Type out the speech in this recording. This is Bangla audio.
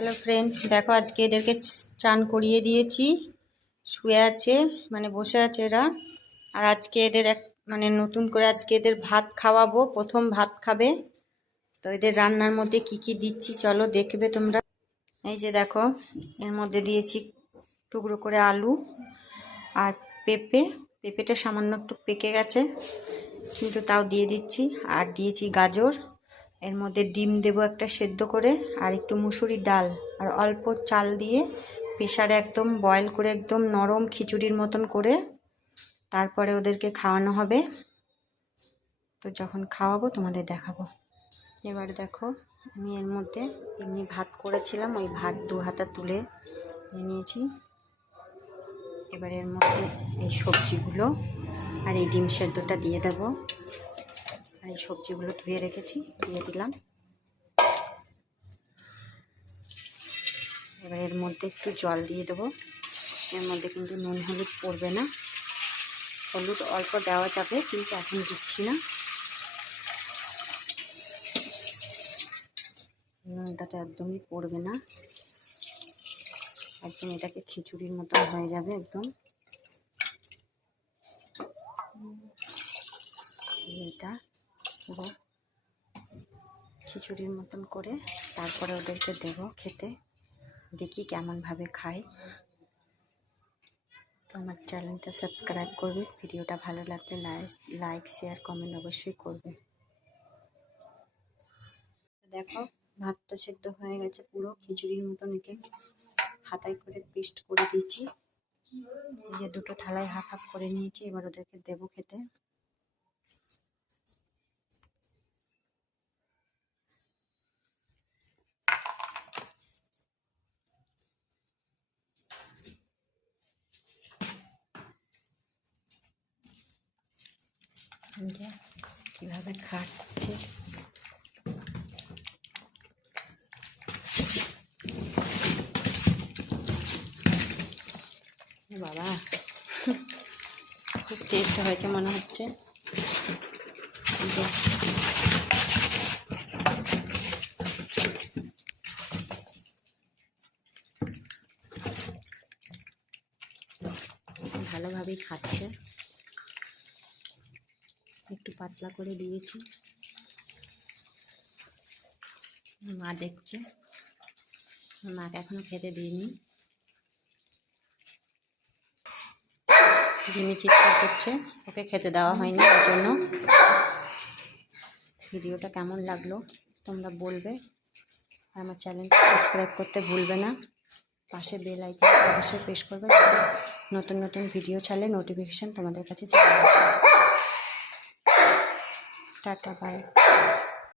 হ্যালো ফ্রেন্ড, দেখো আজকে এদেরকে চান করিয়ে দিয়েছি। শুয়ে আছে, মানে বসে আছে এরা। আর আজকে এদের নতুন করে আজকে এদের ভাত খাওয়াবো, প্রথম ভাত খাবে। তো এদের রান্নার মধ্যে কি কি দিচ্ছি চলো দেখবে তোমরা। এই যে দেখো, এর মধ্যে দিয়েছি টুকরো করে আলু আর পেঁপেটা সামান্য একটু পেকে গেছে, কিন্তু তাও দিয়ে দিচ্ছি। আর দিয়েছি গাজর, এর মধ্যে ডিম দেবো একটা সেদ্ধ করে, আর একটু মুসুরির ডাল আর অল্প চাল দিয়ে প্রেসারে একদম বয়েল করে একদম নরম খিচুড়ির মতন করে তারপরে ওদেরকে খাওয়ানো হবে। তো যখন খাওয়াবো তোমাদের দেখাবো। এবার দেখো, আমি এর মধ্যে এমনি ভাত করেছিলাম, ওই ভাত 2 হাতা তুলে নিয়েছি। এবার এর মধ্যে এই সবজিগুলো আর এই ডিম সেদ্ধটা দিয়ে দেবো। আর এই সবজিগুলো ধুয়ে রেখেছি, দিয়ে দিলাম। এবার এর মধ্যে একটু জল দিয়ে দেবো। এর মধ্যে কিন্তু নুন হলুদ পড়বে না, হলুদ অল্প দেওয়া যাবে কিন্তু এখন দিচ্ছি না। নুনটা তো একদমই পড়বে না, একদম এটাকে খিচুড়ির মতন হয়ে যাবে একদম। এটা পুরো খিচুড়ির মতন করে তারপরে ওদেরকে দেবো খেতে, দেখি কেমনভাবে খাই। তো আমার চ্যানেলটা সাবস্ক্রাইব করবে, ভিডিওটা ভালো লাগলে লাইক শেয়ার কমেন্ট অবশ্যই করবে। দেখো ভাতটা সেদ্ধ হয়ে গেছে, পুরো খিচুড়ির মতন। একে হাতায় করে পেস্ট করে দিয়েছি। এই যে 2টো থালায় হাফ হাফ করে নিয়েছি, এবার ওদেরকে দেবো খেতে। কিভাবে খাচ্ছে বাবা, খুব টেস্ট হয়েছে মনে হচ্ছে। ভালোভাবেই খাচ্ছে, একটু পাতলা করে দিয়েছি। মা দেখছে, মাকে এখনো খেতে দিইনি। জিমি চিৎকার করছে, ওকে খেতে দেওয়া হয়নি, ওর জন্য। ভিডিওটা কেমন লাগলো তোমরা বলবে, আর আমার চ্যানেলটা সাবস্ক্রাইব করতে ভুলবে না। পাশে বেল আইকন অবশ্যই প্রেস করবে, নতুন নতুন ভিডিও ছাড়লে নোটিফিকেশান তোমাদের কাছে চলে আসবে। Tata, by.